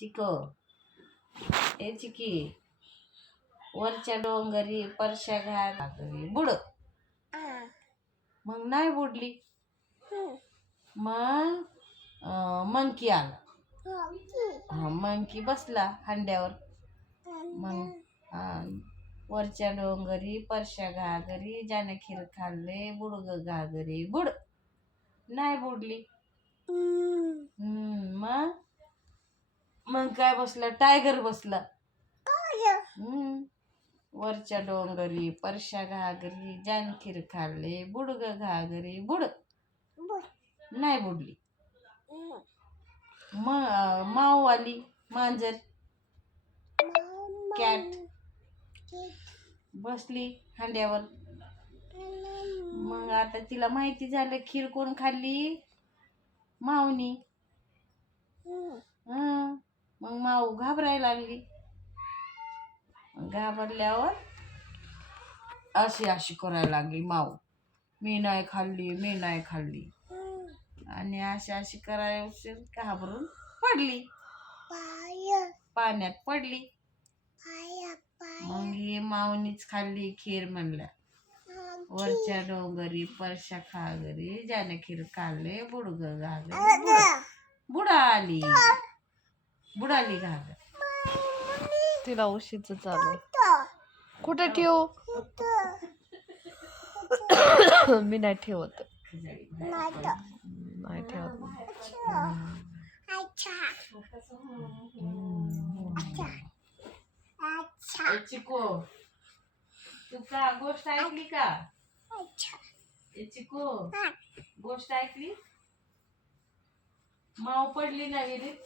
चिक. ए चिकी वरच्या डोंगरी परश्या घाट. बुड. मग नाही बुडली. मग मंकी आला. हा मंकी बसला हांड्यावर. मग वरच्या डोंगरी परश्या घागरी ज्याने खीर खाल्ले बुडग घागरी बुड. नाही बुडली. हम्म, मग? मग काय बसला? टायगर बसला. हम्म. वरच्या डोंगरी परश्या घागरी ज्याने खीर खाल्ले बुडग घागरी बुड. नाही बुडली. माऊ आली मांजर कॅट बसली हांड्यावर. मग आता तिला माहिती झालं खीर कोण खाल्ली? माऊनी. हं. मग माऊ घाबरायला लागली. घाबरल्यावर अशी अशी करायला लागली माऊ. मी नाही खाल्ली मी नाही खाल्ली. आणि अशी अशी करायची घाबरून पडली. पाण्यात पडली. मग ही माऊनीच खाल्ली खीर म्हणल्या. वरच्या डोंगरी परशा खागरी ज्याने खीर खाल्ले बुडग बुडा आली. बुडाली घागर तिला उशीच चालू. कुठे ठेवू? मी नाही ठेवत. नाही ठेवत. चिको. तू का गोष्ट ऐकली का? चिको. गोष्ट ऐकली? माऊ पडली ना विहिरीत